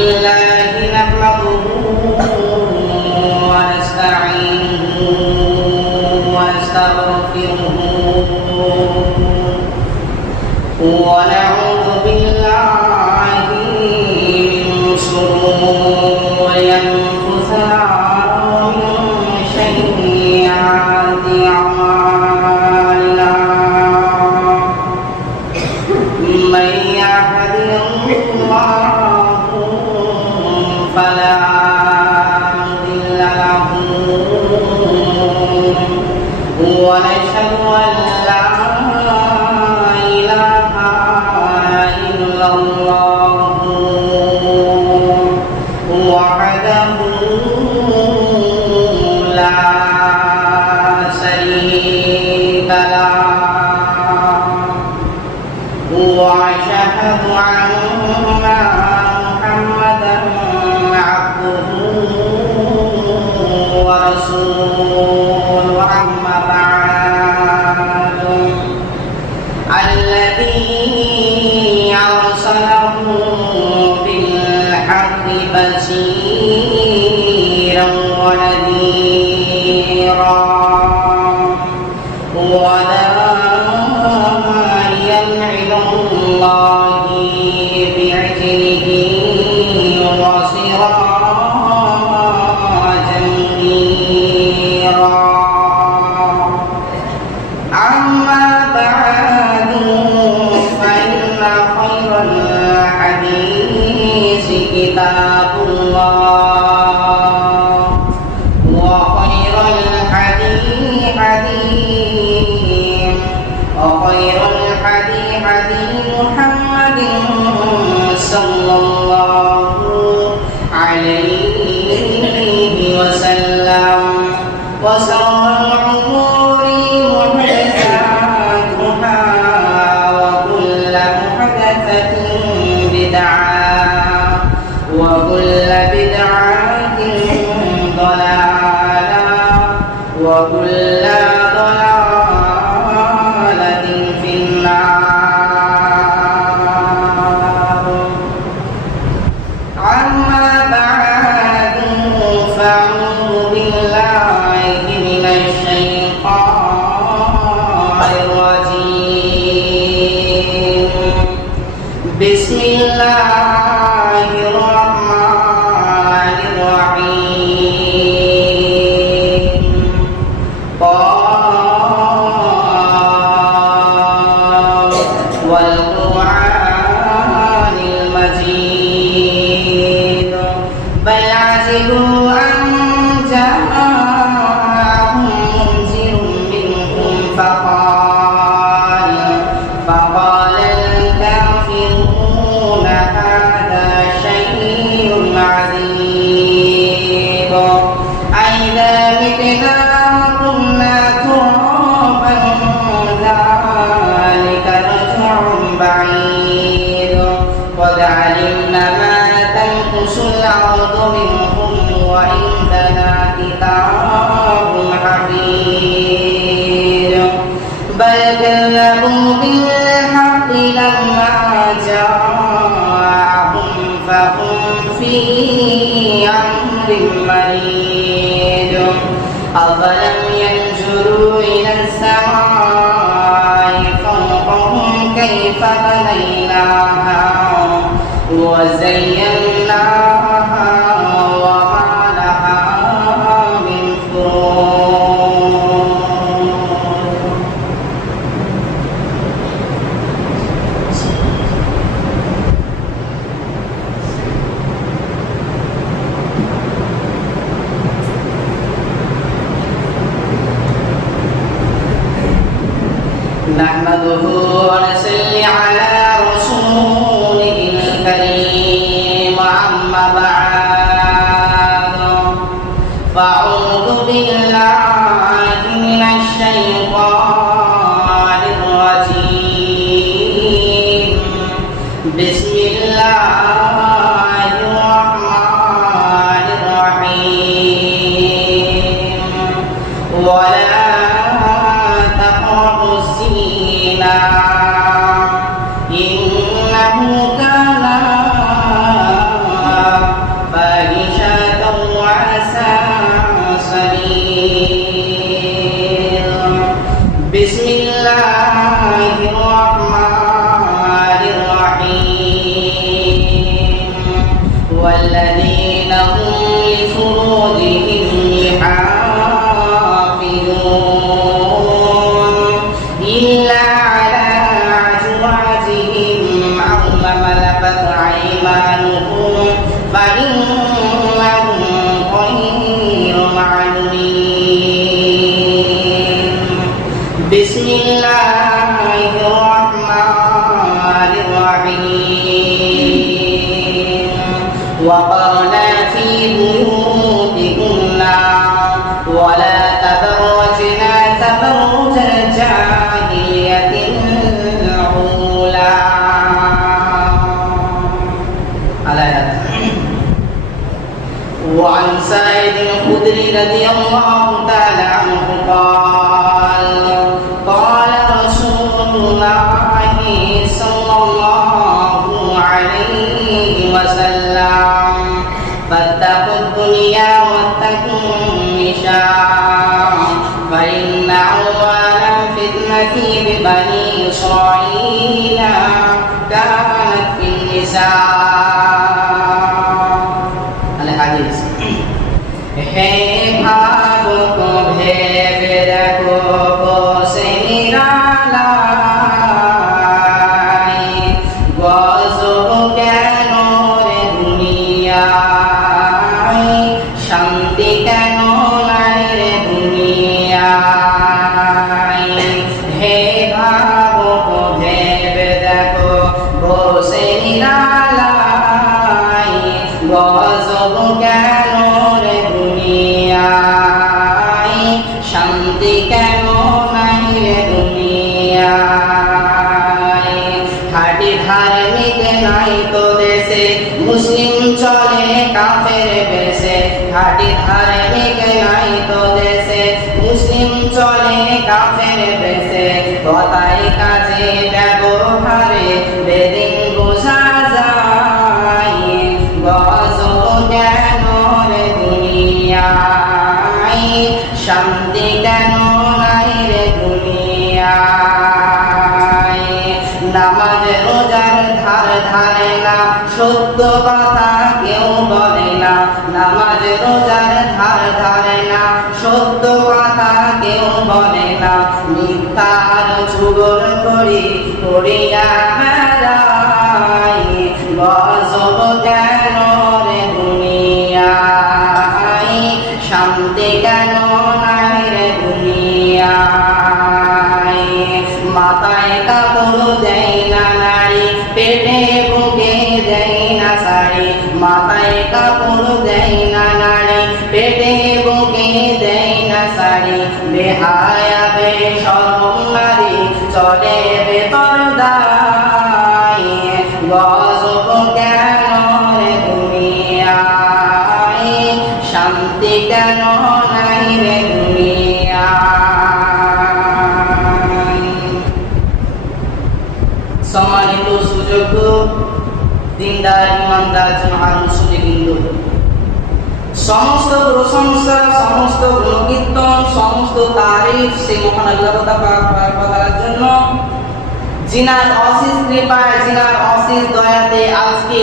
لله نحمده ونستعينه ونستغفره ونعوذ بالله من شرور أنفسنا ومن سيئات أعمالنا من يهده الله فلا مضل له ونشهد أن لا إله إلا الله وحده لا شريك له وأشهد أن محمدا عبده ورسوله أما بعد الذي أرسله بالحق بشيرا ونذيرا وداعيا إلى الله بإذنه وسراجا منيرا أما بعد فإن خير الحديث كتاب الله وخير الحديث محمد صلى الله عليه وسلم وشر الأمور محدثاتها وكل محدثة بدعة وكل بدعة ضلالة وكل ضلالة في النار أما بعد فأعوذ بالله من الشيطان الرجيم بسم الله الرحمن الرحيم قاف والقرآن المجيد بل عجبوا أن جاءهم منذر منهم فقال الكافرون هذا شيء عجيب أئذا متنا وكنا ترابا ذلك رجع بعيد قد علمنا ما تنقص الأرض منهم وعندنا كتاب حفيظ بل كذبوا بالحق لما جاءهم فهم في أمر مريض أفلم ينظروا إلى السماء فوقهم كيف بنيناها وزيناها وما لها من فروج نحمده ونصلي على رسوله الكريم أما بعد فأعوذ بالله من الشيطان الرجيم بسم الله الرحمن الرحيم ولا تقربوا الزنا والذين هم لفروجهم يحافظون إلا على أزواجهم أو ما ملكت أيمانهم فإنهم غير معلومين. بسم الله الرحمن الرحيم. وقرنا في بيوتكن ولا تبرجن تبرج الجاهلية الأولى. وعن سعيد الخدري رضي الله تعالى عنه قال قال رسول الله صلى الله عليه وسلم فاتقوا الدنيا واتقوا النساء فإن أول فتنة ببني إسرائيل كانت في النساء. الحديث হে ভাবুক ভেবে দেখো কোসে নিরালাই গজব কেন রে দুনিয়ায় শান্তি কেন নাই রে দুনিয়ায় হে ভাবুক ভেবে দেখো কোসে নিরালাই গজব কেন রে দুনিয়ায় শান্তি কেন নাই রে দুনিয়ায় হাটি ধার্মিক নাই তো দেশে মুসলিম চলে কাফের বেশে হাটি ধার্মিক নাই তো দেশে মুসলিম চলে কাফের বেশে কথায় কাজে ব্যবহারে বেদিন বোঝা যায় গজব কেন রে দুনিয়ায় শান্তি কেন নাই রে দুনিয়ায় নামাজ রোজার ধার ধারে না সত্য কথা কেউ বলে না নামাজ রোজার ধার ধারে না সত্য কথা কেউ বলে না মিথ্যার যুগল করি করিয়া বেড়াই গজব কেন রে দুনিয়ায় শান্তি কেন নাই রে দুনিয়ায় মাথায় কাপড় দেয় না নারী পেটে বুকে দেয় না শাড়ি মাথায় কাপড় দেয় না নারী পেটে বুকে দেয় না শাড়ি বেহায়া বেশরম নারী চলে বেপরদায় গজব কেন রে দুনিয়ায় শান্তি কেন নাই রে দুনিয়ায়। সম্মানিত সুযোগ্য দিনদার ইমানদার জমার মুসলিমবৃন্দ, সমস্ত প্রশংসা সমস্ত গুণকীর্তন সমস্ত তারিফ সেই মহান আল্লাহ তাআলার জন্য যিনার অশেষ কৃপায় যিনার অশেষ দয়াতে আজকে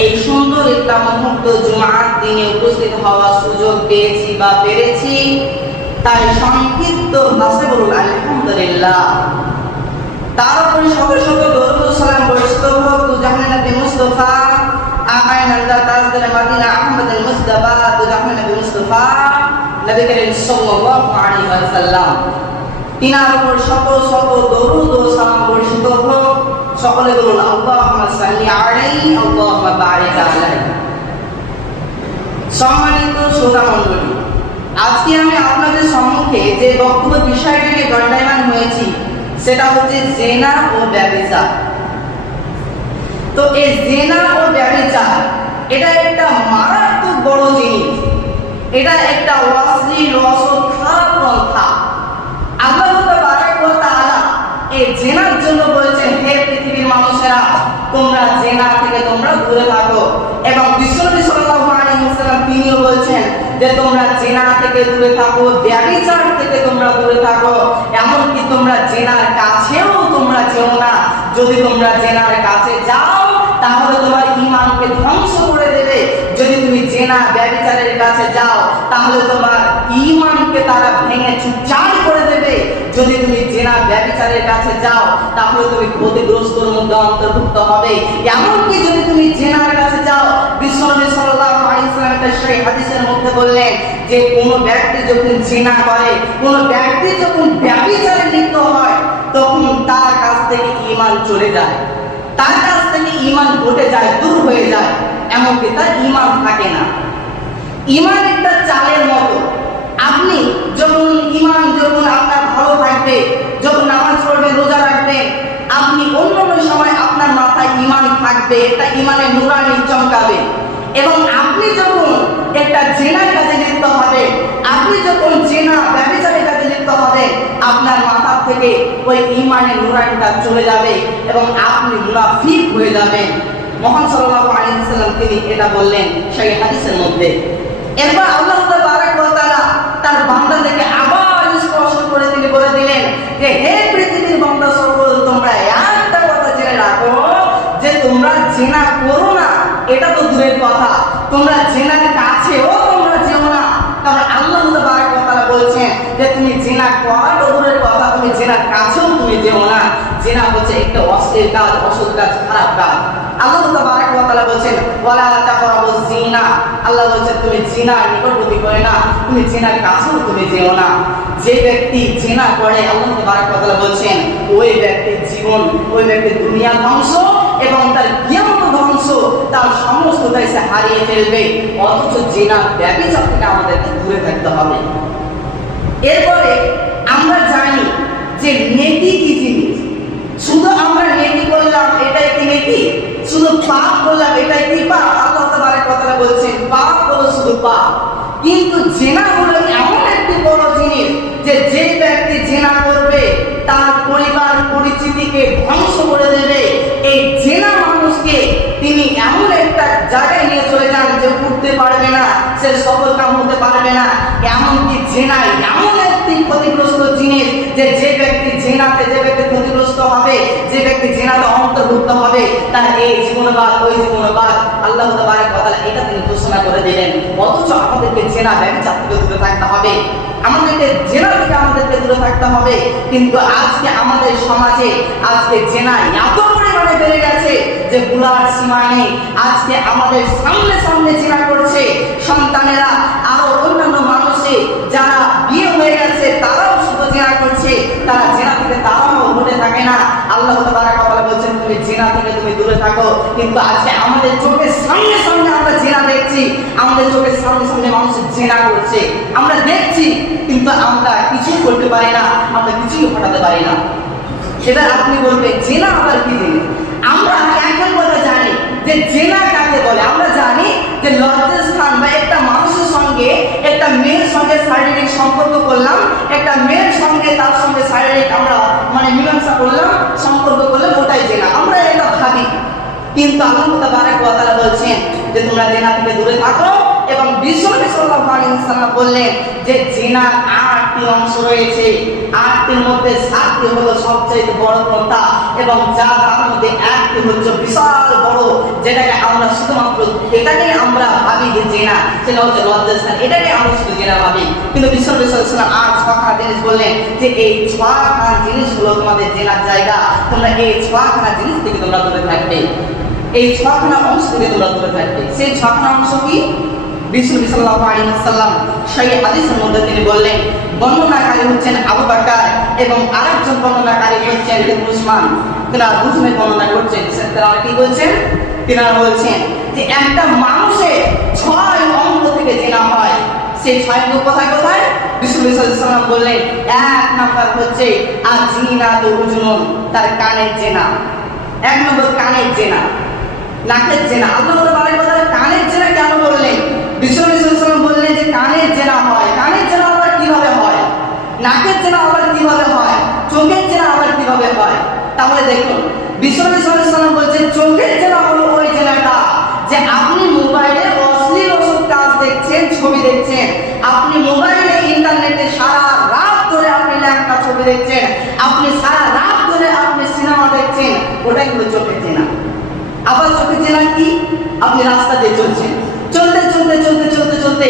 এই সুন্দর একটা মুহূর্ত জুমার দিনে উপস্থিত হওয়ার সুযোগ পেয়েছি বা পেরেছি, তাই সংক্ষিপ্ত ভাষায় বলুন আলহামদুলিল্লাহ। তার উপরে শত শত দরুদ ও সালাম বর্ষিত হোক জাহান নবী মুস্তাফা আকায়ে নাজাত তাজদার মদিনা আহমদুল মুস্তাফা জাহান নবী মুস্তাফা নবী করিম সাল্লাল্লাহু আলাইহি ওয়াসাল্লাম তিনার উপর শত শত দরুদ ও সালাম বর্ষিত হোক। সকলে বলুন আল্লাহুম্মা সাল্লি আলাইহি আল্লাহুম্মা বারিক আলাইহি। সম্মানিত শ্রোতা মণ্ডলী, আজকে আমি আপনাদের সম্মুখে যে বক্তব্য বিষয়টি নিয়ে দণ্ডায়মান হয়েছি সেটা হচ্ছে জেনা ও ব্যভিচার। তো এই জেনা ও ব্যভিচার এটা একটা মারাত্মক বড় জিনিস, এটা একটা অশ্লীল অসৎ খারাপ পন্থা। আল্লাহ তাবারক ওয়া তাআলা এই জেনার জন্য বলেছেন, হে পৃথিবীর মানুষেরা তোমরা জেনা থেকে তোমরা দূরে থাকো, এবং বিশ্বনবী সাল্লাল্লাহু আলাইহি ওয়াসাল্লাম তিনিও বলেছেন যে তোমরা জেনা থেকে দূরে থাকো, ব্যভিচার থেকে তোমরা দূরে থাকো, এমনকি তোমরা জেনার কাছেও তোমরা যেও না। যদি তোমরা জেনার কাছে যাও তাহলে তোমার ঈমানকে ধ্বংস করে দেবে দেবে। যদি তুমি জেনা ব্যভিচারের কাছে যাও তাহলে তোমার ঈমানকে তারা ভেঙে চুরমার করে দেবে। যদি তুমি জেনা ব্যভিচারের কাছে যাও তাহলে তুমি ক্ষতিগ্রস্তর মধ্যে অন্তর্ভুক্ত হবে। এমনকি যদি তুমি জেনার কাছে যাও, বিশ্বনবী সাল্লাল্লাহু আলাইহি ওয়াসাল্লাম একটা সহিহ হাদিসের মধ্যে বললেন যে কোনো ব্যক্তি যখন জেনা করে, কোনো ব্যক্তি যখন ব্যভিচারে লিপ্ত হয়, তখন তার কাছ থেকে ঈমান চলে যায়, তার কাছ থেকে ঈমান ঘটে যায়, দূর হয়ে যায়, এমনকি তার ঈমান থাকে না। ঈমান একটা চালের মতো। আপনি যখন ঈমান যখন আপনার ভালো থাকবে, যখন নামাজ পড়বেন, রোজা রাখবেন, আপনি অন্য সময় আপনার মাথায় ঈমান থাকবে, একটা ঈমানের নূরানি চমকাবে। এবং আপনি যখন একটা জেনার কাজে লিপ্ত হবে, আপনি যখন জেনা ব্যভিচারের কাজে লিপ্ত হবে, আপনার মাথা থেকে ওই ঈমানের নূরানিটা চলে যাবে এবং আপনি মুনাফিক হয়ে যাবেন। মুহাম্মদ সাল্লাল্লাহু আলাইহি ওয়াসাল্লাম তিনি এটা বললেন সেই হাদিসের মধ্যে। এরপর আল্লাহ তাবারক ওয়া তাআলা তার বান্দাদেরকে আবার স্পর্শ করে তিনি বলে দিলেন যে হে পৃথিবীর বান্দা সকল, তোমরা একটা কথা জেনে রাখো যে তোমরা জেনা করো না, এটা তো দূরের কথা, তোমরা জেনার কাছেও তোমরা যেও না। কারণ আল্লাহ তাবারক ওয়া তাআলা বলছেন যে তুমি জেনা করা তো দূরের কথা, তুমি জেনার কাছেও তুমি যেও না। জেনা হচ্ছে একটা অশ্লীল কাজ, অসৎ কাজ, খারাপ কাজ। আল্লাহ তাবারক ওয়া তাআলা বলেন ওয়ালা তাকরাবুজ জিনা, আল্লাহ বলেন তুমি জিনার নিকটবর্তী করে না, তুমি জিনার কাছেও তুমি যেও না। যে ব্যক্তি জিনা করে, আল্লাহ তাবারক ওয়া তাআলা বলেন ওই ব্যক্তির জীবন, ওই ব্যক্তির দুনিয়া ধ্বংস এবং তার কিয়ামত ধ্বংস, তার সমস্ত সে হারিয়ে ফেলবে। অথচ জিনা ব্যভিচার থেকে আমাদেরকে দূরে থাকতে হবে। এরপরে আমরা জানি যে নেকি কি জিনিস। শুধু আমরা নেকি করলাম এটাই কি নেকি? শুধু পাপ করলাম এটাই কি পাপ? আল্লাহ তাবারক ওয়া তাআলা বলেন পাপ হলো শুধু পাপ। কিন্তু জিনা হলো এমন একটি বড় জিনিস যে যে ব্যক্তি জিনা করবে তার পরিবার পরিচিতিকে ধ্বংস করে দেবে। এই জিনা মানুষকে তিনি এমন একটা জায়গায় নিয়ে চলে যান যে উঠতে পারবে না, সে সফল কাম হতে পারবে না। এমনকি জিনাই এমন একটি ক্ষতিগ্রস্ত জিনিস যে যে ব্যক্তি জিনাতে, যে ব্যক্তি ক্ষতিগ্রস্ত হবে, যে ব্যক্তি জিনাতে অন্তর্ভুক্ত হবে, তার এই জীবনবাদ ওই জীবনবাদ আল্লাহ তাবারক ওয়া তাআলা এটা তিনি ঘোষণা করে দিলেন। অথচ আমাদেরকে জিনা ব্যভিচার থেকে দূরে থাকতে হবে, আমাদেরকে জিনা থেকে আমাদেরকে দূরে থাকতে হবে। কিন্তু আজকে আমাদের সমাজে আজকে জিনা এত পরিমাণে বেড়ে গেছে যে বুলার সীমা নেই। আজকে আমাদের সামনে সামনে জিনা করছে সন্তানেরা, আরো অন্যান্য মানুষে যারা বিয়ে হয়ে গেছে তারাও শুধু জিনা করছে, তারা জিনা থেকে তারাও ঘটে থাকে না। আল্লাহ তাবারক ওয়া তাআলা বলেন তুমি জিনা থেকে তুমি দূরে থাকো। কিন্তু আজকে আমাদের চোখের সামনে সামনে আমরা জিনা দেখছি, আমাদের চোখের সামনে সামনে মানুষ জিনা করছে, আমরা দেখছি, কিন্তু আমরা কিছু করতে পারি না, আমরা কিছুই ঘটাতে পারি না। সেটা আপনি বলবেন জিনা আবার কি জিনিস? আমরা একই কথা জানি যে জিনা কাকে বলে। আমরা জানি যে লজ্জাস্থান বা একটা মানুষের সঙ্গে, একটা মেয়ের সঙ্গে শারীরিক সম্পর্ক করলাম, একটা মেয়ের সঙ্গে তার সঙ্গে শারীরিক আমরা মীমাংসা করলাম, সম্পর্ক করলাম, ওটাই জিনা, আমরা এটা ভাবি। কিন্তু আল্লাহ তাবারক ওয়া তাআলা বলছেন যে তোমরা জিনা থেকে দূরে থাকো। এবং বিশ্বনবী সাল্লাল্লাহু আলাইহি ওয়াসাল্লাম বললেন যে জিনার ৮টি অংশ রয়েছে, ৮টির মধ্যে ৭টি হলো সবচেয়ে বড় পন্থা এবং তার মধ্যে একটি হচ্ছে বিশাল বড়, যেটাকে আমরা শুধুমাত্র এটাকে আমরা ভাবি যে জিনা, সেটা হচ্ছে লজ্জাস্থান, এটাকে আমরা শুধু জিনা ভাবি। কিন্তু বিশ্বনবী সাল্লাল্লাহু আলাইহি ওয়াসাল্লাম ৬খানা জিনিস বললেন যে এই ৬খানা জিনিস হলো তোমাদের জিনার জায়গা, তোমরা এই ৬খানা জিনিস থেকে তোমরা দূরে থাকবে, এই ৬খানা অংশ থেকে তোমরা দূরে থাকবে। সেই ৬খানা অংশ কি? বিশ্বনবী সাল্লাল্লাহু আলাইহি ওয়াসাল্লাম সেই হাদিসের মধ্যে তিনি বললেন, বর্ণনাকারী হচ্ছেন আবু বকর এবং আরেকজন বর্ণনাকারী হচ্ছেন উসমান। তারা দুজনে বর্ণনা করছেন, তারা কি বলছেন? তারা বলছেন যে একটা মানুষের ৬ অঙ্গ থেকে জিনা হয়। সেই ৬ অঙ্গ কোথায় কোথায়? বিশ্বনবী সাল্লাল্লাহু আলাইহি ওয়াসাল্লাম বললেন ১ নাম্বার হচ্ছে আজিনাতু উজুনুন, তার কানের জিনা। ১ নম্বর কানের জিনা, নাকের জিনা। আল্লাহ তাবারক ওয়া তাআলা কানের জিনা কেন বললেন? বিশ্বনবী সাল্লাল্লাহু আলাইহি ওয়াসাল্লাম বললেন যে কানের জিনা হয়। কানের জিনা আবার কিভাবে হয়? নাকের জিনা আবার কিভাবে হয়? চোখের জিনা আবার কিভাবে হয়? তাহলে দেখুন বিশ্বনবী সাল্লাল্লাহু আলাইহি ওয়াসাল্লাম বলছেন চোখের জিনা হলো ওই জিনাটা যে আপনি মোবাইলে অশ্লীল ওসব কাজ দেখছেন, ছবি দেখছেন, আপনি মোবাইলে ইন্টারনেটে সারা রাত ধরে আপনি ল্যাংটা ছবি দেখছেন, আপনি সারা রাত ধরে আপনি সিনেমা দেখছেন, ওটাই হলো চোখের জিনা। আবার চোখের জিনা কি? আপনি রাস্তা দিয়ে চলছেন, চলতে চলতে চলতে চলতে চলতে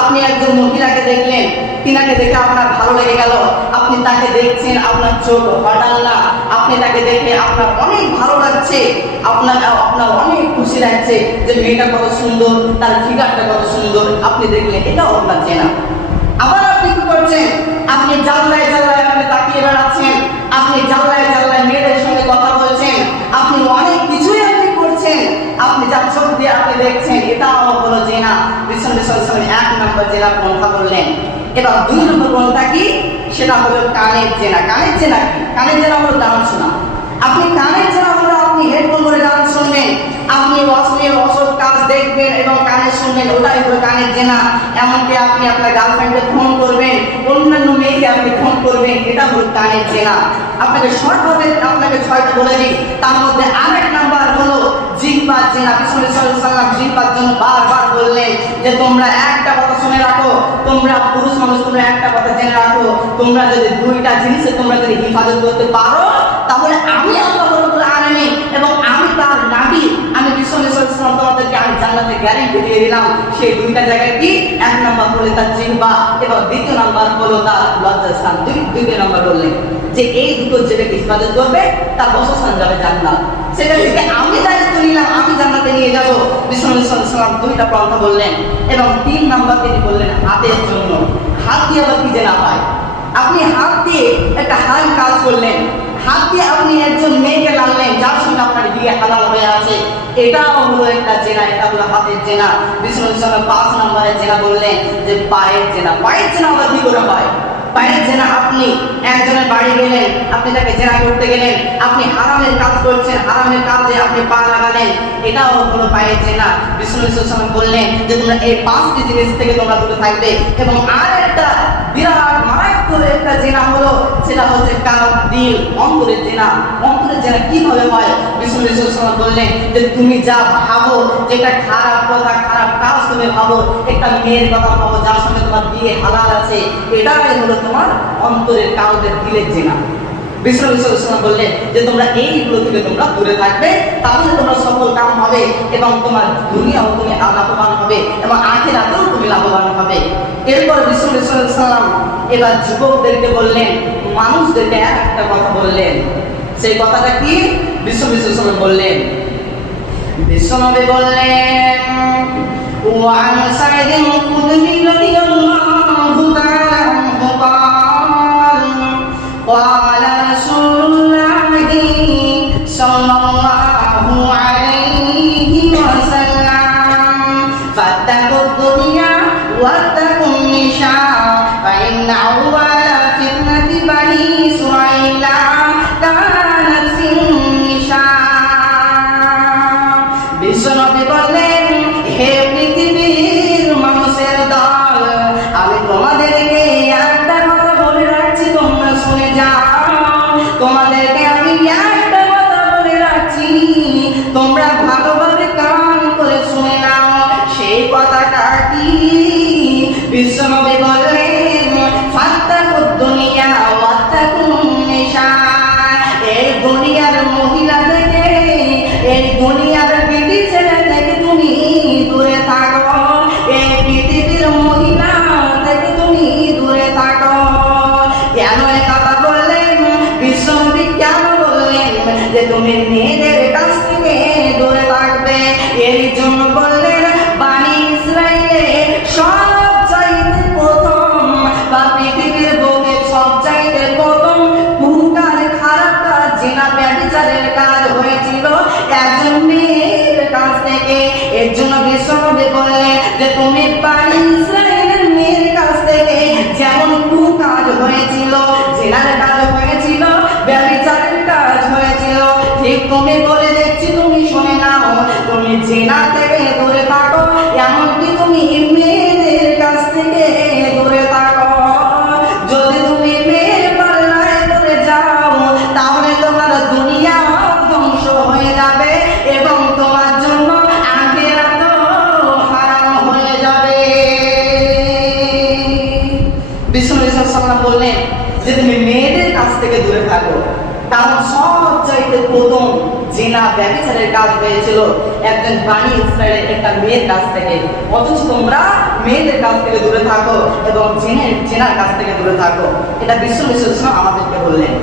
আপনি একজন মহিলাকে দেখলেন, তিনাকে দেখে আপনার ভালো লেগে গেল, আপনি তাকে দেখছেন, আপনার চোখ হঠাৎ না, আপনি তাকে দেখে আপনার অনেক ভালো লাগছে, আপনার অনেক খুশি লাগছে যে মেয়েটা কত সুন্দর, তার ফিগারটা কত সুন্দর, আপনি দেখলেন, এটাও আপনার চেনা। আবার আপনি কি করছেন, আপনি জানলায় জানলায় আপনি তাকিয়ে বেড়াচ্ছেন, আপনি জানলায় জানলায় মেয়েদের সঙ্গে কথা বলছেন, আপনি অনেক কিছুই আপনি করছেন, আপনি যা চোখ দিয়ে আপনি দেখছেন, এটাও হলো জেনা। বিশ্বনবী সাল্লাল্লাহু আলাইহি ওয়াসাল্লাম 1 নম্বর জেনার পন্থা বললেন। এবার 2 নম্বর পন্থা কি, সেটা হলো কানের জেনা। কানের জেনা কি? কানের জেনা হলো গান শোনা। আপনি কানের জেনা হলো আপনি হেডফোন করে গান শুনবেন, আপনি অশ্লীল অসৎ কাজ দেখবেন এবং কানে শুনবেন, ওটাই হলো কানের জেনা। এমনকি আপনি আপনার গার্লফ্রেন্ডকে ফোন করবেন, অন্যান্য মেয়েকে আপনি ফোন করবেন, এটা হলো কানের জেনা। আপনাকে শর্টভাবে আপনাকে 6টা বলে দিই, তার মধ্যে আরেক নাম্বার হলো জিহ্বার জেনা। বিশ্বনবী সাল্লাল্লাহু আলাইহি ওয়াসাল্লাম জিহ্বার জন্য বারবার বললেন যে তোমরা একটা কথা শুনে রাখো, তোমরা পুরুষ মানুষ, তোমরা একটা কথা জেনে রাখো, তোমরা যদি 2টা জিনিসে তোমরা যদি হিফাজত করতে পারো, তাহলে আমি আল্লাহ রাব্বুল আলামিন এবং আমি তার নবী, আমি বিশ্বনবী সাল্লাল্লাহু আলাইহি ওয়াসাল্লাম তোমাদেরকে আমি জান্নাতে গ্যারান্টি দিয়ে দিলাম। সেই 2টা জায়গা কি? 1 নাম্বার হলো তার জিহ্বা এবং 2 নাম্বার হলো তার লজ্জাস্থান। 2 নাম্বার বললেন যে এই দুটো যেটা হিফাজত করবে তার বসস্থান যাবে জান্নাত। সেটা থেকে আমি দায়িত্ব নিলাম, আমি জান্নাতে নিয়ে যাব। বিশ্বনবী সাল্লাল্লাহু আলাইহি ওয়াসাল্লাম 2টা পন্থা বললেন এবং 3 নাম্বার তিনি বললেন হাতের জন্য। হাত দিয়ে আবার কি জেনা পায়? আপনি হাত দিয়ে একটা হারাম কাজ করলেন, হাত দিয়ে আপনি একজন মেয়েকে লাগলেন যার সঙ্গে আপনার বিয়ে হালাল হয়ে আছে, এটাও হলো একটা জেনা, এটা হলো হাতের জেনা। বিশ্বনবী সাল্লাল্লাহু আলাইহি ওয়াসাল্লাম 5 নম্বরে জেনা বললেন যে পায়ের জেনা। পায়ের জেনা আবার কি করে হয়? পায়ের জেনা, আপনি একজনের বাড়ি গেলেন, আপনি তাকে জেনা করতে গেলেন, আপনি হারামের কাজ করছেন, হারামের কাজে আপনি পা লাগালেন, এটাও হলো পায়ের জেনা। বিশ্বনবী সাল্লাল্লাহু আলাইহি ওয়াসাল্লাম বললেন যে তোমরা এই 5টি জিনিস থেকে তোমরা দূরে থাকবে। এবং আর একটা বিরাট মারাত্মক একটা জেনা হলো, সেটা হচ্ছে কালব, দিল, অন্তরের জেনা। অন্তরের জেনা কিভাবে হয়? বিশ্বনবী সাল্লাল্লাহু আলাইহি ওয়াসাল্লাম বললেন যে তুমি যা ভাবো, যেটা খারাপ কথা, খারাপ কাজ তুমি ভাবো, একটা মেয়ের কথা ভাবো যার সঙ্গে তোমার বিয়ে হালাল আছে, এটাই হলো তোমার অন্তরের কালবের দিলের জেনা। বিশ্বনবী সাল্লাল্লাহু আলাইহি ওয়াসাল্লাম বললেন যে তোমরা এইগুলো থেকে তোমরা দূরে থাকবে, তাহলে তোমরা সফল কাম হবে এবং তোমার দুনিয়াও তুমি লাভবান হবে এবং আখিরাতেও তুমি লাভবান হবে। এরপর বিশ্বনবী সাল্লাল্লাহু আলাইহি ওয়াসাল্লাম এবার যুবকদেরকে বললেন, মানুষদেরকে একটা কথা বললেন। সেই কথাটা কি? বিশ্বনবী সাল্লাল্লাহু আলাইহি ওয়াসাল্লাম বললেন, বিশ্বনবী বললেন وعن سعيد الخدري رضي الله تعالى عنه قال رسول الله صلى الله عليه وسلم فاتقوا الدنيا واتقوا النساء فإن أول فتنة بني إسرائيل كانت في النساء। বিশ্বনবী বললেন, হে পৃথিবীর মানুষের দল, আমি তোমাদেরকে একটা কথা বলে রাখছি, তোমরা শুনে যাও। তোমাদেরকে আমি একটা কথা বলে রাখছি, তোমরা ভালোভাবে কান করে শুনে নাও। সেই কথাটা কি? বিশ্বনবী বললেন, ফাত্তাকুদ দুনিয়া ওয়াত্তাকুন নিসা। এই দুনিয়ার মহিলা থেকে, এই দুনিয়ার বিবি ছেলে থেকে তুমি দূরে থাকো, এই পৃথিবীর মহিলা থেকে তুমি দূরে থাকো। কেন এই কথা বললেন? বিশ্বনবী কেন বললেন যে তুমি মেয়েদের কাছ থেকে দূরে থাকবে? এর জন্য বললেন, বানি ইসরাইলের সবচাইতে প্রথম বা পৃথিবীর বুকে সবচাইতে প্রথম কুকার খারাপ কাজ, জিনা ব্যভিচারের কাজ হয়েছিল একজন মেয়ের কাছ থেকে। এর জন্য বিশ্বনবী বললেন যে তুমি বানি ইসরাইলের মেয়ের কাছ থেকে যেমন কুকাজ হয়েছিল, জিনার কাজ হয়েছিল, ব্যভিচারের কাজ হয়েছিল, ঠিক তুমি বলে দেখছি, তুমি শুনে নাও, তুমি জিনা থেকে দূরে থাকো, এমনকি তুমি মেয়েদের কাছ থেকে দূরে থাকো। যদি তুমি মেয়ের পাল্লায় দূরে যাও, তাহলে তোমার দুনিয়া ধ্বংস হয়ে যাবে এবং তোমার জন্য আখিরাতও হারাম হয়ে যাবে। বিশ্বনবী সাল্লাল্লাহু আলাইহি ওয়াসাল্লাম বললেন যে তুমি মেয়েদের কাছ থেকে দূরে থাকো, কারণ সবচাইতে প্রথম জিনা ব্যভিচারের কাজ হয়েছিল একজন বানি ইসরায়েলের একটা মেয়ের কাছ থেকে। অথচ তোমরা মেয়েদের কাছ থেকে দূরে থাকো এবং জিনার কাছ থেকে দূরে থাকো। এটা বিশ্ব আমাদেরকে বললেন।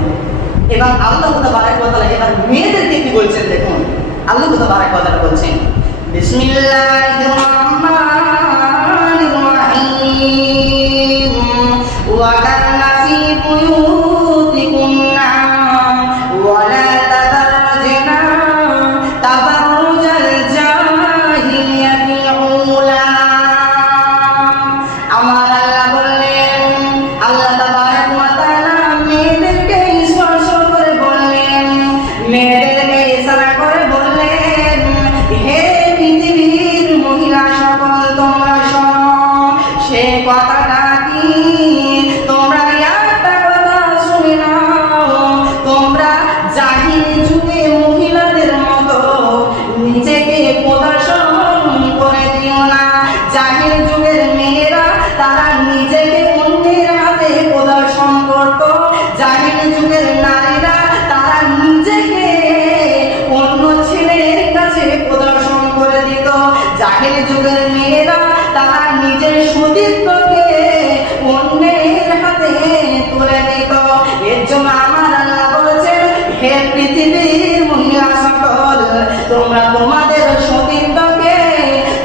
এবং আল্লাহ তাবারক ওয়া তাআলা এবার মেয়েদেরকে কি বলছেন দেখুন। আল্লাহ তাবারক ওয়া তাআলা বলছেন বিসমিল্লাহির রাহমানির রাহিম ওয়া কানা ফি বুয়ুতিকুন্না ওয়া লা তাবাররাজনা তাবাররুজাল জাহিলিয়াতিল উলা। আমার আল্লাহ বললেন, আল্লাহ তাবারক ওয়া তাআলা মেয়েদেরকে স্পর্শ করে বললেন, মেয়েদেরকে ইশারা করে বললেন, হে পৃথিবীর মহিলা সকল তোমরা শোনো। সে কথাটা কি? তোমরা একটা কথা শুনে নাও। তোমরা জাহিল যুগে মহিলাদের মতো নিজেকে প্রদর্শন করে দিও না। জাহিল যুগের মেয়েরা তারা নিজেকে অন্যের হাতে প্রদর্শন করত। জাহিল যুগের নারীরা তারা নিজেকে অন্য ছেলের কাছে প্রদর্শন করে দিত। জাহিল যুগের মেয়েরা তারা নিজের সতীত্বকে অন্যের হাতে তুলে দিত। এর জন্য আমার আল্লাহ বলেছেন, হে পৃথিবীর মহিলা সকল তোমরা তোমাদের সতীত্বকে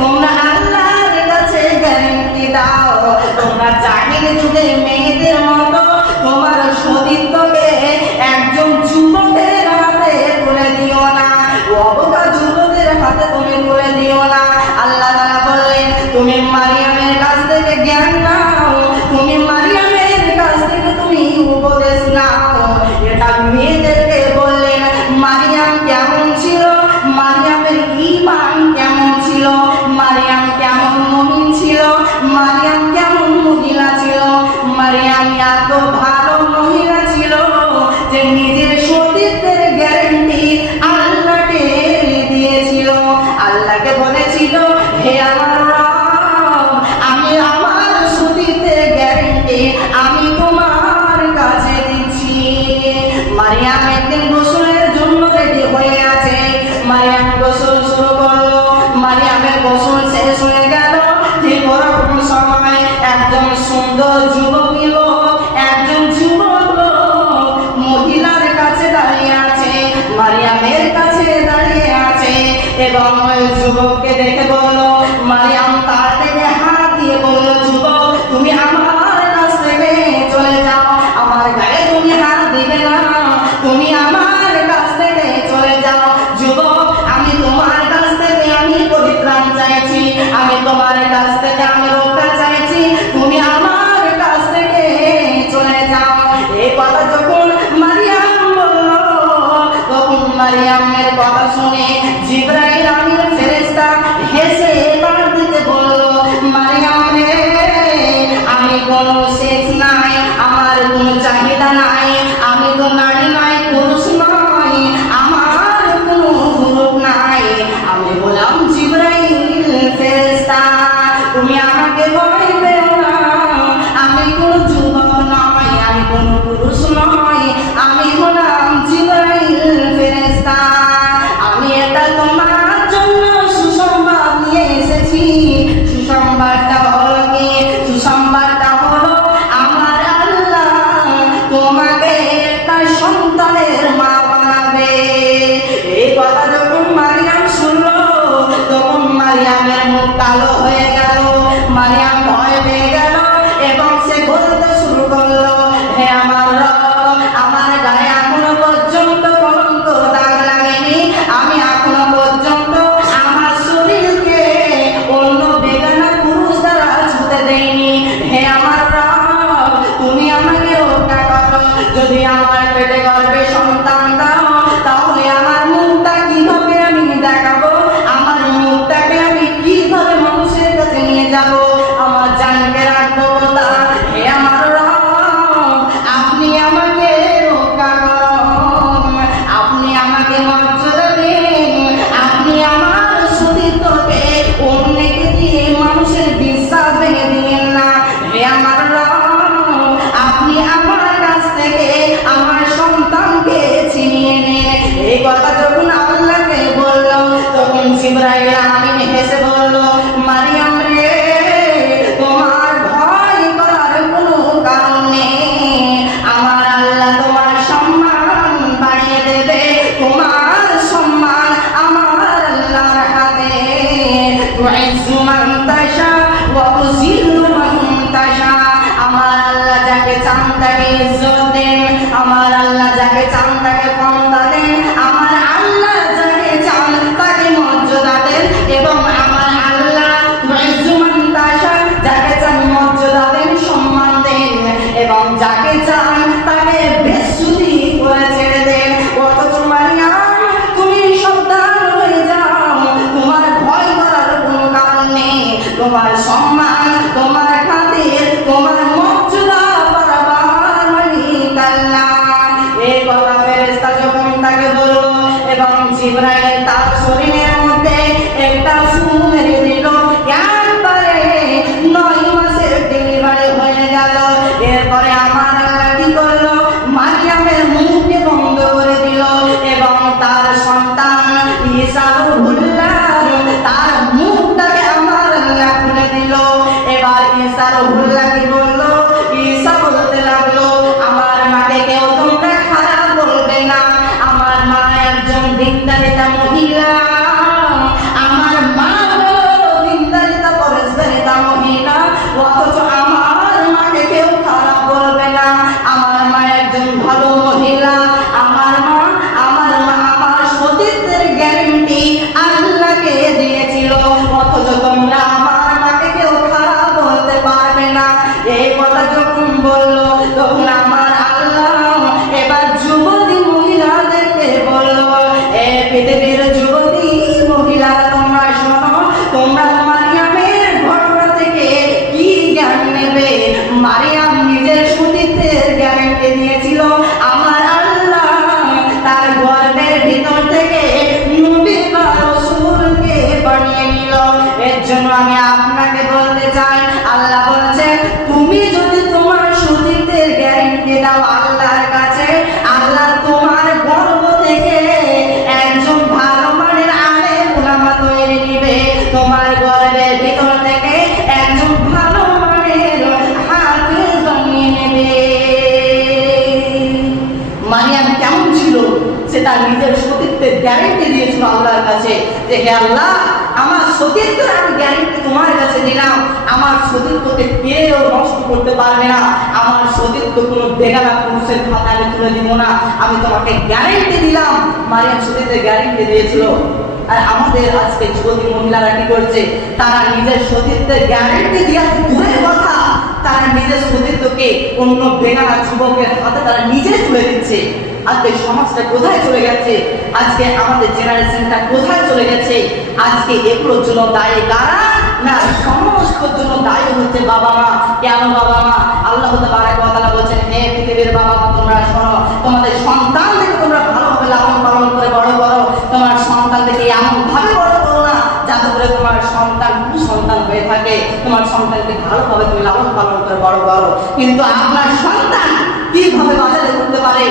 তোমরা আল্লাহর কাছে গ্যারান্টি দাও। তোমরা জাহিল যুগের মেয়েদের মতো তোমার সতীত্বকে একজন যুবকের হাতে তুলে দিও না, অবকা যুবকের হাতে তুমি তুলে দিও না। আল্লাহ তাআলা বললেন, তুমি মারিয়ামের কাছ থেকে জ্ঞান নাও, তুমি মারিয়ামের কাছ থেকে তুমি উপদেশ নাও। এটা মেয়েদেরকে বললেন। মারিয়াম কেমন ছিল? মারিয়ামের ঈমান কেমন ছিল? মারিয়াম কেমন মুমিন ছিল? মারিয়াম কেমন মহিলা ছিল? মারিয়াম এত ভালো মহিলা ছিল যে নিজের সতীত্বের গ্যারান্টি আল্লাহকে দিয়েছিল। আল্লাহকে বলেছিল, হে আমার রব, আমি আমার সতীত্বের গ্যারান্টি আমি তোমার কাছে দিচ্ছি। মারিয়াম একদিন গোসলের জন্য রেডি হয়ে আছে। মারিয়াম গোসল শুরু করলো। মারিয়ামের গোসল শেষ হয়ে গেল। ঠিক ওরকম সময় একজন সুন্দর যুবক লোক, একজন যুবক লোক মহিলার কাছে দাঁড়িয়ে আছে, মারিয়ামের কাছে দাঁড়িয়ে আছে এবং ওই যুবককে দেখে বলল, মারিয়াম তার থেকে হাত দিয়ে বলল, যুবক তুমি আমার কাছ থেকে চলে যাও, আমার গায়ে তুমি হাত দিবে না, তুমি আমার কাছ থেকে চলে যাও। যুবক আমি তোমার কাছ থেকে আমি পরিত্রাণ চাইছি, আমি তোমার কাছ থেকে আমি রক্ষা চাইছি, তুমি আমার কাছ থেকে চলে যাও। এই কথা যখন মারিয়াম বলল, তখন মারিয়ামের কথা শুনে জিবরাইল আমির ফেরেশতা হেসে বাঁ দিতে বলল, মারিয়াম রে, আমি কোনো শেষ নাই, আমার কোনো চাহিদা নাই, আমি তো নারী নাই, পুরুষ নয়, আমার কোনো গ্রুপ নাই। আমি বললাম, জিবরাইল ফেরেশতা তুমি আমাকে ভয় পেও না, আমি কোনো যুবক নয়, আমি কোনো পুরুষ নয়, আমি হলাম জিবরাইল ফেরেশতা। আমি এটা তোমার জন্য সুসংবাদ নিয়ে এসেছি। সুসংবাদটা হলো কি? সুসংবাদটা হলো আমার আল্লাহ তোমাকে একটা সন্তানের মা বানাবে। এই কথা যখন মারিয়াম শুনলো, তখন মারিয়ামের মুখ কালো হয়ে গেল। মারিয়াম ভয় পেয়ে গেল। ইজ্জত দেন, আমার আল্লাহ যাকে চান তাকে ক্ষমতা দেন, আমার আল্লাহ যাকে চান তাকে মর্যাদা দেন, এবং আমার আল্লাহ ইজ্জু মান তাশা, যাকে চান মর্যাদা দেন, সম্মান দেন, এবং যাকে চান তাকে বেশ্যুতি করে ছেড়ে দেন। অথচ মারিয়াম তুমি সাবধান হয়ে যাও, তোমার ভয় করার কোনো কারণ নেই, তোমার সম্মান, তোমার খাতির, তোমার মর্যাদা বারবার মালিক আল্লাহ। এই কথা ফেরেশতা যখন তাকে বলল এবং জিবরাইল তার শরীরের মধ্যে একটা ফু মেরে দিল, একবারে 9 মাসের ডেলিভারি হয়ে গেল। এরপরে আমার আল্লাহ কি করলো, মারিয়ামের মুখকে বন্ধ করে দিল এবং তার সন্তান ঈসা রূহুল্লাহ তার মুখটাকে আমার আল্লাহ খুলে দিল। এবার ঈসা রূহুল্লাহ কি বললো, ঈসা বলতে লাগলো, আমার মাকে কেউ তোমরা খারাপ বলবে না, আমার মা একজন দিনদারিতা মহিলা, আমার মা দিনদারিতা পরেশদারিতা মহিলা, অথচ আমার মাকে কেউ খারাপ বলবে না, আমার মা একজন ভালো মহিলা, আমার আমার সতীত্বের গ্যারান্টি আল্লাহকে দিয়েছিল, অথচ তোমরা আমার মাকে কেউ খারাপ বলতে পারবে না। এই কথা যখন বললো তখন আমার আল্লাহ এবার যুবতী মহিলাদেরকে বললো, এ পৃথিবীর যুবতী মহিলারা তোমরা শোনো, তোমরা মারিয়ামের ঘটনা থেকে কি জ্ঞান নেবে? মারিয়াম নিজের সতীত্বের গ্যারান্টি দিয়েছিল, আমার আল্লাহ তার গর্ভের ভিতর থেকে নবী বা রাসূলকে বানিয়ে নিল। এর জন্য আমি আপনাকে বলতে চাই, আল্লাহ বলছেন তুমি যদি তোমার সতীত্বের গ্যারান্টি দাও আল্লাহর কাছে, আল্লাহ তোমার গর্ভ থেকে একজন ভালো মানের আলেম উলামা তৈরি দিবে, তোমার গর্ভের ভিতর থেকে একজন ভালো মানের হাফেজ বানিয়ে নেবে। মারিয়াম কেমন ছিল, সে তার নিজের সতীত্বের গ্যারান্টি দিয়েছিল আল্লাহর কাছে যে হে আল্লাহ, আমার সতীত্বের আমি গ্যারান্টি তোমার কাছে দিলাম, আমার সতীত্বকে কেউ নষ্ট করতে পারবে না, আমার সতীত্ব কোনো বেগানা পুরুষের খাতায় আমি তুলে দিব না, আমি তোমাকে গ্যারান্টি দিলাম। মারিয়াম সতীত্বের গ্যারান্টি দিয়েছিল। আর আমাদের আজকে যুবতী মহিলারা কি করছে, তারা নিজের সতীত্বের গ্যারান্টি দেওয়া দূরের কথা, তারা নিজের সতীত্বকে অন্য বেগানা যুবকের হাতে তারা নিজে তুলে দিচ্ছে। আজকে সমাজটা কোথায় চলে গেছে, আজকে আমাদের জেনারেশনটা কোথায় চলে গেছে? আজকে এগুলোর জন্য দায়ী কারা? না, সমস্ত জন্য দায়ী হচ্ছে বাবা মা। কেন বাবা মা? আল্লাহ তাবারক ওয়া তাআলা বলেছেন, হে পৃথিবীর বাবা তোমরা শোনো, তোমাদের সন্তানদেরকে তোমরা ভালোভাবে লালন পালন করে বড় করো, তোমার সন্তানদেরকে এমন ভাবে বড় করো না যাতে করে তোমার সন্তান কুসন্তান হয়ে থাকে, তোমার সন্তানকে ভালোভাবে তুমি লালন পালন করে বড় করো। কিন্তু আপনার সন্তান কিভাবে বাজারে করতে পারে?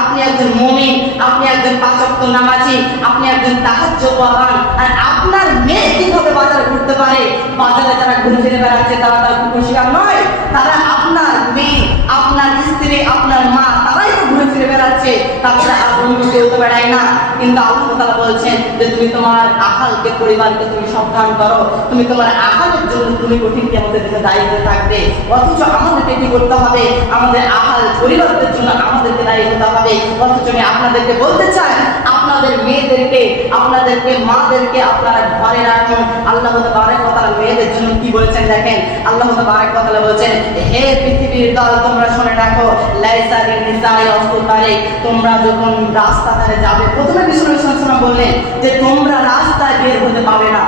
আপনি একজন মুমিন, আপনি একজন 5 ওয়াক্ত নামাজি, আপনি একজন তাহাজ্জুদওয়ালা, আর আপনার মেয়ে কিভাবে বাজারে করতে পারে? বাজারে যারা ঘুরে ফিরে বেড়াচ্ছে তারা তার কুকুর শিকার নয়, তারা আপনার মেয়ে, আপনার স্ত্রী, আপনার মা, তারাই তো ঘুরে ফিরে বেড়াচ্ছে, তাছাড়া আর অন্য কেউ তো বেড়ায় না। কিন্তু আল্লাহ তাআলা বলছেন যে তুমি তোমার আহালকে, পরিবারকে তুমি সাবধান করো, তুমি তোমার আহালের জন্য তুমি কঠিন কিয়ামতের দিনে দায়ী হয়ে থাকবে। অথচ আমাদেরকে কি করতে হবে? আমাদের আহাল পরিবারদের জন্য আমাদেরকে দায়ী হতে হবে। অথচ আমি আপনাদেরকে বলতে চাই, আপনাদের মেয়েদেরকে, আপনাদেরকে মাদেরকে আপনারা ঘরে রাখুন। আল্লাহ তাবারক ওয়া তাআলা মেয়েদের জন্য কি বলেছেন দেখেন, আল্লাহ তাবারক ওয়া তাআলা বলেছেন, হে পৃথিবীর দল তোমরা শুনে রাখো, লাইসা লিন-নিসাই আসতুতারে, তোমরা যখন রাস্তা ধারে যাবে, প্রথমে বিষ্ণু সাল্লাল্লাহু বললেন যে তোমরা রাস্তায় বের হতে পাবে না,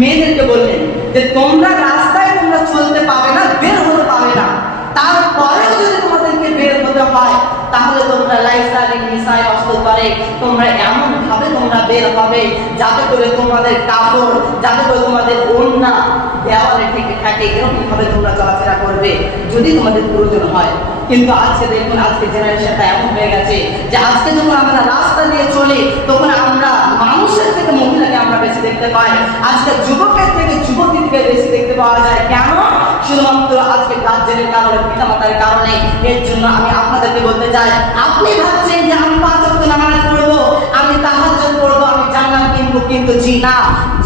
মেয়েদেরকে বললেন যে তোমরা রাস্তায় তোমরা চলতে পাবে না, বের হতে পাবে না, তারপরেও যদি তোমাদেরকে বের হতে হয় তাহলে তোমরা লাইসা লিন-নিসাই আসতুতারে, তোমরা এমন ভাবে তোমরা বের হবে যাতে করে তোমাদের কাপড়, যাতে করে তোমাদের ওড়না দেওয়ালে ঠেকে থাকে, এরকম ভাবে তোমরা চলাফেরা করবে যদি তোমাদের প্রয়োজন হয়। কিন্তু আজকে দেখুন, আজকে জেনারেশনটা এমন হয়ে গেছে যে আজকে যখন আমরা রাস্তা দিয়ে চলি তখন আমরা মানুষের থেকে মহিলাকে আমরা বেশি দেখতে পাই, আজকে যুবকের থেকে যুবতীকে বেশি দেখতে পাওয়া যায়। কেন? শুধুমাত্র আজকে গার্জেনের কারণে, পিতামাতার কারণে। এর জন্য আমি আপনাদেরকে বলতে চাই, আপনি ভাবছেন যে আমি 5 ওয়াক্ত নামাজ পড়বো, আমি তাহাজ্জুদ পড়বো, আমি জান্নাত কিনবো, কিন্তু জি না,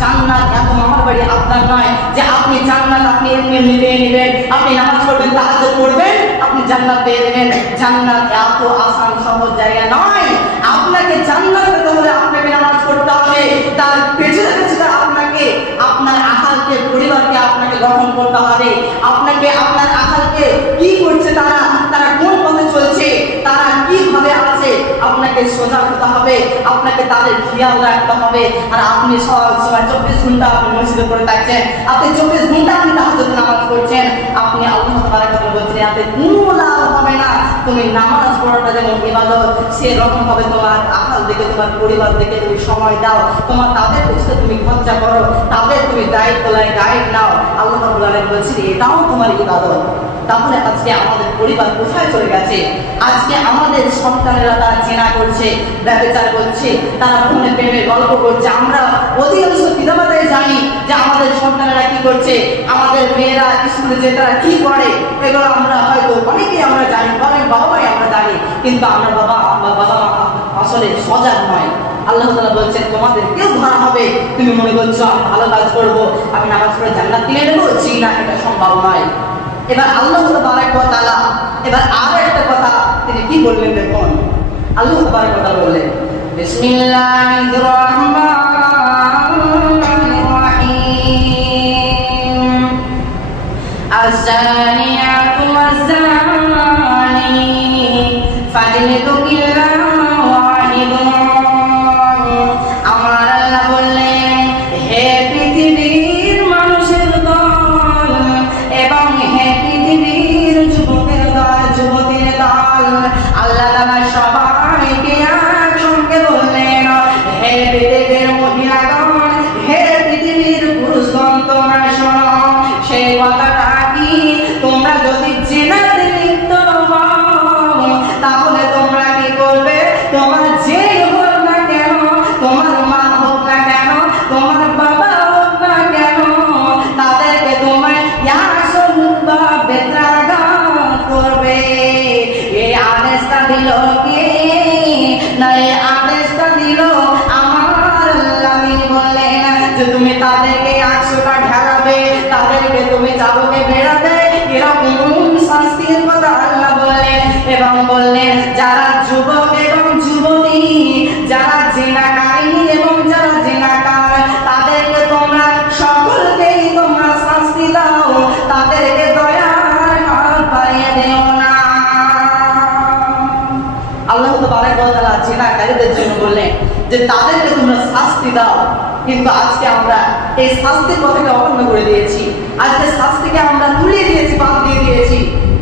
জান্নাত এত মামার বাড়ি আপনার নয় যে আপনি জান্নাত আপনি এমনি নিবেন, আপনি নামাজ পড়বেন, তাহাজ্জুদ পড়বেন, আপনি জান্নাত পেয়ে যাবেন। জান্নাত এত আসান সহজ জায়গা নয়। আপনাকে জান্নাত পেতে হলে আপনাকে নামাজ পড়তে হবে, তার পেছনে পেছনে আপনাকে আপনার আহালকে, পরিবারকে আপনাকে গ্রহণ করতে হবে। আপনাকে আপনার আহালকে কি করছে, তারা কোন পথে চলছে, তারা কিভাবে আছে, আপনাকে সজাগ হতে হবে, আপনাকে তাদের খেয়াল রাখতে হবে। আর আপনি সব সময় 24 ঘন্টা আপনি মসজিদে পড়ে থাকছেন, আপনি 24 ঘন্টা আপনি তাহাজ্জুদ নামাজ পড়ছেন, আপনি আল্লাহ তাআলার কথা বলছেন, এতে কোনো লাভ হবে না। তুমি নামাজ পড়াটা যেমন ইবাদত, সেরকম ভাবে তোমার আহাল দেখে, তোমার পরিবার দেখে তুমি সময় দাও, তাদের পিছনে তুমি খরচা করো, তাদের তুমি দায়িত্ব গাইড নাও। আল্লাহ রাব্বুল আলামিন বলছেন এটাও তোমার ইবাদত। তাহলে আজকে আমাদের পরিবার কোথায় চলে গেছে? আজকে আমাদের সন্তানেরা তারা চেনা করছে, ব্যভিচার করছে, তারা ফোনে প্রেমের গল্প করছে। আমরা অধিকাংশ পিতামাতাই জানি যে আমাদের সন্তানেরা কি করছে, আমাদের মেয়েরা স্কুলে যে তারা কি করে, এগুলো আমরা হয়তো অনেকেই আমরা জানি, অনেক বাবাই আমরা জানি, কিন্তু আমরা বাবা আসলে সজাগ নয়। আল্লাহ তাআলা বলছেন তোমাদের কেউ ধরা হবে, তুমি মনে করছো আমি ভালো কাজ করবো, আমি নামাজ পড়ে জান্নাত কিনে নেবো, জি না, এটা সম্ভব নয়। এবার আল্লাহ তাবারক ওয়া তাআলা এবার আর একটা কথা তিনি কি বললেন দেখুন। আল্লাহ তাবারক ওয়া তাআলা বললেন বিসমিল্লাহির রহমানির রহিম আয-যানিয়াতু ওয়াজ-যানি ফাজলিদু কুল্লা ওয়াহিদিন। আমার আল্লাহ বললেন হে পৃথিবীর মানুষের দল এবং হে পৃথিবীর যুবকের দল, যুবতীর দল, আল্লাহ তাআলা সবাইকে একসঙ্গে বললেন হে পৃথিবীর মহিলাগণ, হে পৃথিবীর পুরুষগণ, তোমরা শোনো সেই কথাটা কি, তোমরা যদি জিনাতে লিপ্ত হও তাহলে তোমরা কি করবে? তোমার যে হোক না কেন, তোমার মা হোক না কেন, তোমার বাবা হোক না কেন, তাদেরকে তোমার বেত্রাঘাত করবে। এই আদেশটা দিল কে? না, এই আদেশটা দিল আমার আল্লাহ। বললেন যে তুমি তাদেরকে 100টা ঢালাবে, তাদেরকে তুমি চাবুকে বেড়াবে, এরকম শাস্তির কথা আল্লাহ বললেন। এবং বললেন যারা যুবক এবং যুবতী, যারা জিনাকারী এবং যারা জিনাকার, তাদেরকে তোমরা সকলকেই তোমরা শাস্তি দাও, তাদেরকে দয়ার হাত বাড়িয়ে দিও না। আল্লাহ তাবারক ওয়া তাআলা জিনাকারীদের জন্য বললেন যে তাদেরকে তোমরা শাস্তি দাও। কিন্তু আজকে আমরা এই শাস্তির কথাকে অমান্য করে দিয়েছি, আজকে শাস্তিকে আমরা তুলে দিয়েছি, বাদ দিয়ে দিয়েছি।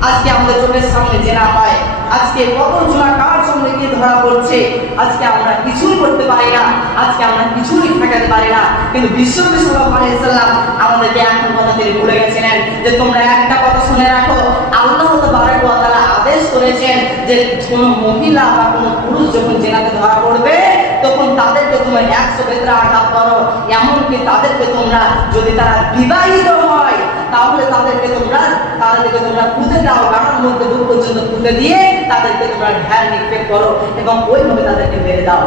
আজকে আমাদের চোখের সামনে জেনা হয়, আজকে কত জনা কার সঙ্গে কি ধরা পড়ছে, আজকে আমরা কিছুই করতে পারি না, আজকে আমরা কিছুই ঠেকাতে পারি না। কিন্তু বিশ্বনবী সাল্লাল্লাহু আলাইহি সাল্লাম আমাদেরকে একটা কথা তিনি বলে গেছিলেন যে তোমরা একটা কথা শুনে রাখো, আল্লাহ তাবারক ওয়া তাআলা আদেশ করেছেন যে কোনো মহিলা বা কোনো পুরুষ যখন জেনাতে ধরা পড়বে তখন তাদেরকে তোমরা 100 বেত্রা আঘাত করো। এমনকি তাদেরকে তোমরা যদি তারা বিবাহিত হয় তাহলে তাদেরকে তোমরা পুঁতে দাও, গাড়ার মধ্যে দূর পর্যন্ত পুঁতে দিয়ে তাদেরকে তোমরা ঢের নিক্ষেপ করো এবং ওইভাবে তাদেরকে মেরে দাও।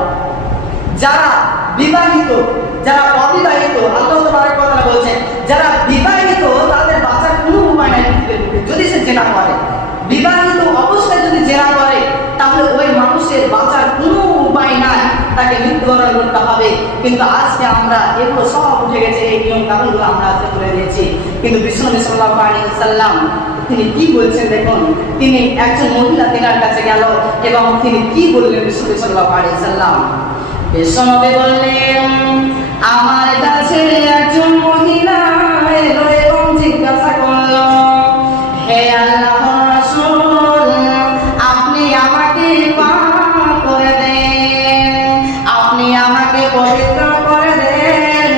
যারা বিবাহিত, যারা অবিবাহিত, আল্লাহ তাবারক ওয়া তাআলা বলছেন যারা বিবাহিত তাদের বাঁচার কোনো উপায় নাই পৃথিবীর বুকে। যদি সে জেনা করে, বিবাহিত অবস্থায় যদি জেনা করে, তাহলে ওই মানুষের বাঁচার কোনো উপায় নাই, তাকে মৃত্যুবরণ করতে হবে। কিন্তু আজকে আমরা এগুলো সব উঠে গেছে, এই নিয়ম কানুনগুলো আমরা আজকে তুলে দিয়েছি। কিন্তু বিশ্বনবী সাল্লাল্লাহু আলাইহি ওয়াসাল্লাম তিনি কি বলছেন দেখুন। তিনি একজন মহিলা তেনার কাছে গেল এবং তিনি কি বললেন বিশ্বনবী সাল্লাল্লাহু আলাইহি ওয়াসাল্লাম। বিশ্বনবী বললেন আমার কাছে একজন মহিলা এলো এবং জিজ্ঞাসা করলো হে আল্লাহর রাসূল, আপনি আমাকে পাক করে দেন, আপনি আমাকে পবিত্র করে দেন,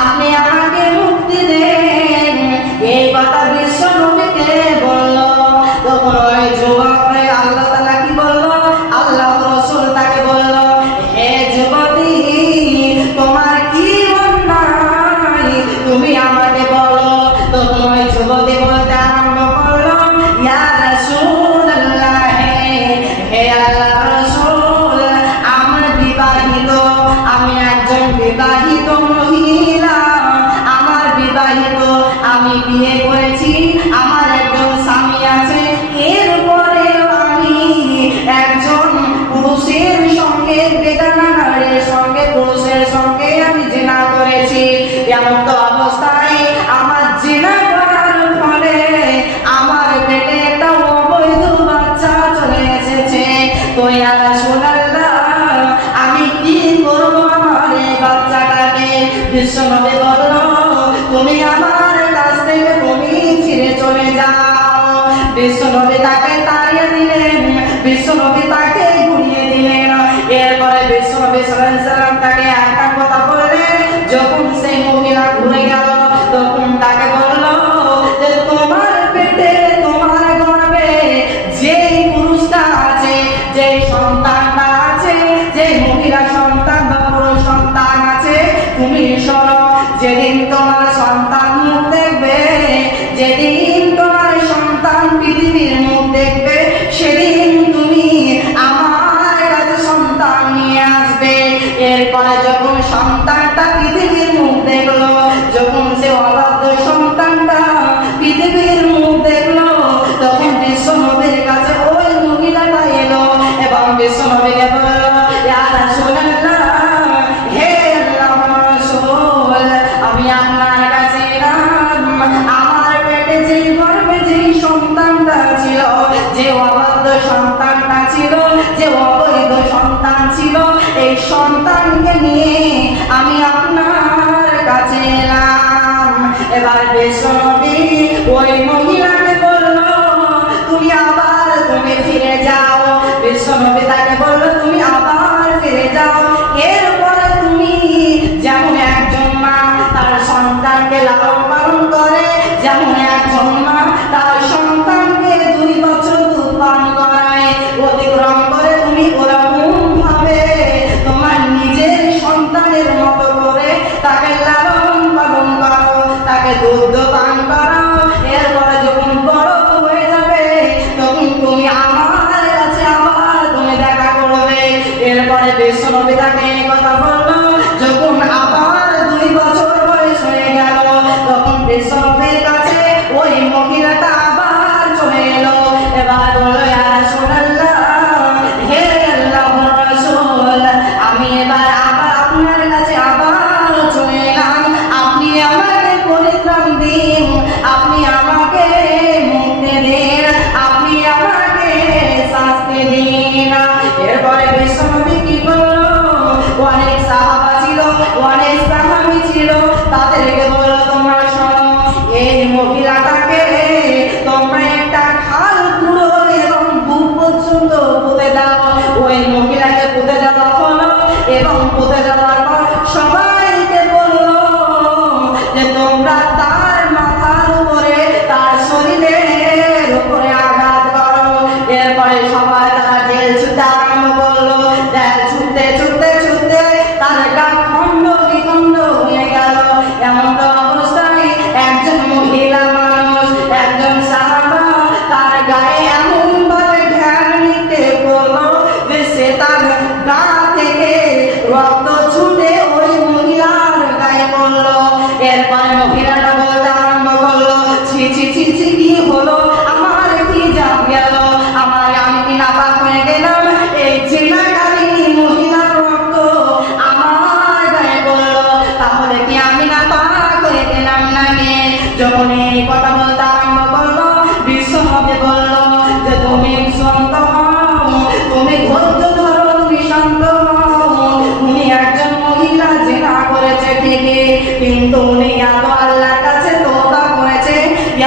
আপনি আমাকে মুক্তি দেন। এই কথা বিশ্বনবীকে বলল। তখন ওই যুবক আল্লাহ তাআলা কি বলল? আল্লাহ রাসূল তাকে বলল হে যুবতী, তোমার কি অন্যায় তুমি আমাকে বলো। তখন ওই যুবতী বলতে আরম্ভ করলো ইয়া রাসূলুল্লাহ, হে আল্লাহর রাসূল, আমরা বিবাহিত, আমি একজন বিবাহিত মহিলা, আমার বিবাহিত, আমি বিয়ে করেছি, আমার একজন স্বামী আছে, এরপর বিশ্বনবী বলল, তুমি আমার কাছ থেকে তুমি ছিঁড়ে চলে যাও। বিশ্বনবী তাকে তাড়িয়ে দিলেন, বিশ্বনবী তাকে ঘুরিয়ে দিলেন। এরপরে বিশ্বনবী সাল্লাল্লাহু আলাইহি ওয়াসাল্লাম তাকে একটা কথা বললেন। যখন সেই মহিলা ঘুরে গেল তখন তাকে বলল যে তোমার পেটে তোমার গর্ভে যেই পুরুষটা আছে, যেই সন্তানটা আছে, যেই মহিলা সন্তান বা পুরুষ সন্তান আছে, তুমি শোনো, যেদিন তোমার সন্তান মুখ দেখবে, যেদিন তোমার সন্তান পৃথিবীর মুখ দেখবে, সেদিন তুমি আমার কাছে সন্তান নিয়ে আসবে। এরপরে যখন সন্তানটা পৃথিবীর মুখ দেখলো, যখন সে অবাধ্য সন্তানটা পৃথিবীর মুখ দেখলো, তখন বিশ্বনবীর কাছে ওই মহিলাটা এলো এবং বিশ্বনবীকে বলল, ইয়া রাসূলুল্লাহ, হে আল্লাহর রাসূল, আমি আপনার কাছে এলাম। আমার পেটে যেই গর্ভে যেই সন্তানটা ছিল, যে অবাধ্য সন্তানটা ছিল, যে অবৈধ সন্তান ছিল, এই সন্তানকে নিয়ে আমি আপনার কাছে এলাম। এবার বিশ্বনবী ওই মহিলাকে বলল, তুমি আবার তুমি ফিরে যাও। বিশ্বনবী তাকে বলল, তুমি আবার ফিরে যাও। এরপরে তুমি যেমন একজন মা তার সন্তানকে লালন পালন করে, যেমন একজন মা তার সন্তানকে 2 বছর দুধ পান করায়, অতিক্রম করে তুমি ওরকম ভাবে তোমার নিজের সন্তানের মতো করে তাকে লালন পালন করো, তাকে দুধ পান করাও। এরপরে যখন বড় হয়ে যাবে তখন তুমি আমার কাছে আবার তুমি দেখা করবে। এরপরে বিশ্বনবী তাকে এই কথা বলল। যখন আবার 2 বছর বয়স হয়ে গেল তখন বিশ্বনবীর কাছে ওই মহিলাটা আবার চলে এলো। এবার বলল, ইয়া রাসূলুল্লাহ, হে আল্লাহর রাসূল, আমি এবার আবার আপনার কাছে আবার চলে এলাম। আপনি আমাকে পরিত্রাণ দিন, আপনি আমাকে মুক্তি দিন, আপনি আমাকে শাস্তি দিন। এরপরে বিশ্বনবী কি করল, অনেক সাহাবা ছিল, অনেক সাহাবী ছিল, তাদেরকে বলল, তোমরা শোনো, এই মহিলাটাকে তোমরা একটা খাল খুঁড়ো এবং বুক পর্যন্ত পুঁতে দাও। ওই মহিলাকে পুঁতে দেওয়া হলো এবং পুঁতে দেওয়ার পর সবাইকে বলল যে তোমরা তার মাথার উপরে, তার শরীরের উপরে আঘাত করো। এরপরে সবাই তারা ঢেল ছুটতে আরম্ভ করলো। ঢেল ছুটতে ছুটতে ছুটতে তার গা খণ্ড বিখণ্ড হয়ে গেল। এমন তো অবস্থায় একজন মহিলা মানুষ, একজন সাহাবা তার গায়ে এমন ভাবে ঢেল নিতে করলো যে সে তার গা থেকে রক্ত ছুটে ওই মহিলার গায়ে পড়লো। এরপরে মহিলাটা বলতে আরম্ভ করলো, ছি ছি ছি ছি, কি হলো, আমার কি জান গেল, আমি কি নাপাক হয়ে গেলাম? এই জিনাকারী মহিলার রক্ত আমার গায়ে পড়লো, তাহলে কি আমি নাপাক হয়ে গেলাম নাকি? যখন এই কথা বলতে আরম্ভ করলো বিশ্বনবী বলল যে তুমি শান্ত হও, তুমি ধৈর্য ধরো, তুমি শান্ত হও। উনি একজন মহিলা জিনা করেছে ঠিকই, কিন্তু উনি এত আল্লাহর কাছে তওবা করেছে,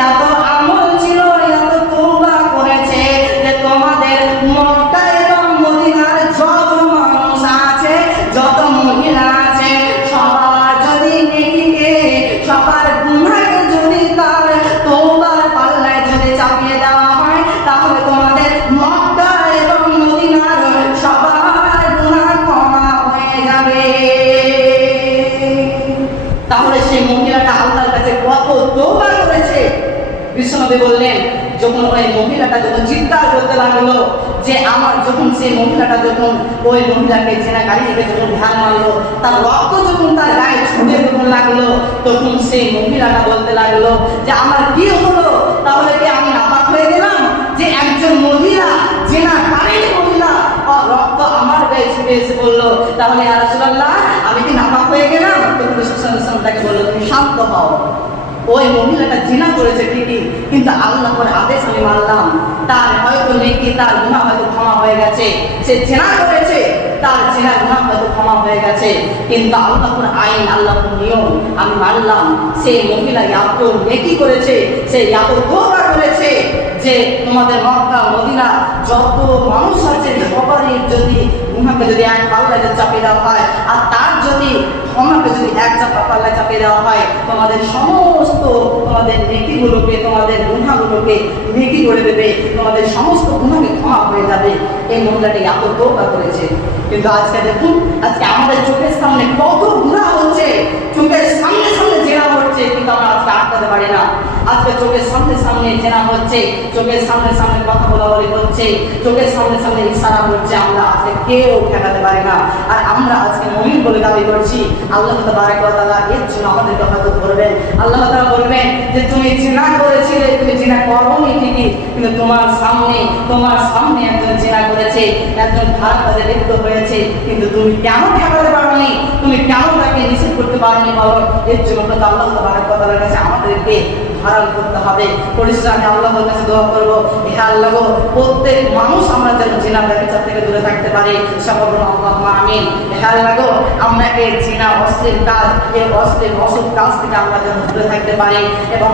এত আমল ছিল, এত তওবা করেছে যে তোমাদের মক্কা এবং মদিনার যত মানুষ আছে, যত মহিলা আছে, সবার যদি নেকিকে, সবার গুনাহকে যদি তার তওবার পাল্লায় যদি চাপিয়ে দেওয়া হয়, তাহলে তোমাদের মক্কা এবং মদিনার সবার গুনাহ ক্ষমা হয়ে যাবে। তাহলে সেই মহিলাটা আল্লাহর কাছে কত তওবা করেছে। বিশ্বনবী বললেন, যখন ওই মহিলাটা যখন চিৎকার করতে লাগলো যে আমার, যখন সেই মহিলাটা যখন ওই মহিলাকে জিনাকারী থেকে যখন ধ্যান মারলো, তার রক্ত যখন তার গায়ে ছুটে যখন লাগলো, তখন সেই মহিলাটা বলতে লাগলো যে আমার কি হলো, তাহলে কি আমি নাপাক হয়ে গেলাম? যে একজন মহিলা, জিনাকারী মহিলা, রক্ত আমার গায়ে ছুটে এসে বললো, তাহলে ইয়া রাসূলুল্লাহ, আমি কি নাপাক হয়ে গেলাম? তখন রাসূল সাল্লাল্লাহু আলাইহি ওয়াসাল্লাম তাকে বলল, তুমি শান্ত হও। ওই মহিলাটা জিনা করেছে ঠিকই, কিন্তু আল্লাহর আদেশ আমি মানলাম, তার হয়তো নেকি, তার গুনাহ হয়তো ক্ষমা হয়ে গেছে। সে জিনা করেছে তার জিনার গুনাহ হয়তো ক্ষমা হয়ে গেছে, কিন্তু আল্লাহর আইন, আল্লাহর নিয়ম আমি মানলাম, সেই মহিলা এত নেকি করেছে, সে এত তওবা করেছে যে তোমাদের মক্কা মদিনা যত মানুষ আছে সবারই যদি গুনাহকে যদি এক পাল্লায় চাপিয়ে দেওয়া হয় আর তার যদি ক্ষমাকে যদি এক পাল্লায় চাপিয়ে দেওয়া হয়, তোমাদের সমস্ত তোমাদের নেকিগুলোকে, তোমাদের গুনাহগুলোকে নেকি করে দেবে, তোমাদের সমস্ত গুনাহকে ক্ষমা হয়ে যাবে। এই মহিলাটি এত তওবা করেছে। কিন্তু আজকে দেখুন, আজকে আমাদের চোখের সামনে কত গুনাহ হচ্ছে, চোখের সামনে সামনে জেনা হচ্ছে, কিন্তু আমরা আজকে আটকাতে পারি না। আজকে চোখের সামনে সামনে জেনা হচ্ছে, চোখের সামনে সামনে কথা বলাবলি হচ্ছে, চোখের সামনে সামনে ইশারা হচ্ছে, আমরা আজকে কেউ ঠেকাতে পারি না। আর আমরা আজকে মুমিন বলে দাবি করছি। আল্লাহ তাবারক ওয়া তাআলা এর জন্য আমাদেরকে হয়তো ধরবেন। আল্লাহ তাআলা বলবেন যে তুমি জিনা করেছিলে, তুমি জিনা করোনি ঠিকই, কিন্তু তোমার সামনে একজন জিনা করেছে, একজন খারাপ কাজে লিপ্ত হয়েছে, কিন্তু তুমি কেন ঠেকাতে পারোনি, তুমি কেন তাকে নিষেধ করতে পারোনি বলো? এর জন্য তো আল্লাহ তাবারক ওয়া তাআলার কাছে আমাদেরকে ধারণ করতে হবে। পরিশ্রমে আল্লাহর কাছে দোয়া করব, হে আল্লাহ গো, প্রত্যেক মানুষ আমরা যেন জিনার ব্যভিচার থেকে দূরে থাকতে পারি। সকল আল্লাহুম্মা আমিন। হে আল্লাহ গো, আমরা এই জিনা অশ্লীল কাজ, এই অশ্লীল অসৎ কাজ থেকে আমরা যেন দূরে থাকতে পারি এবং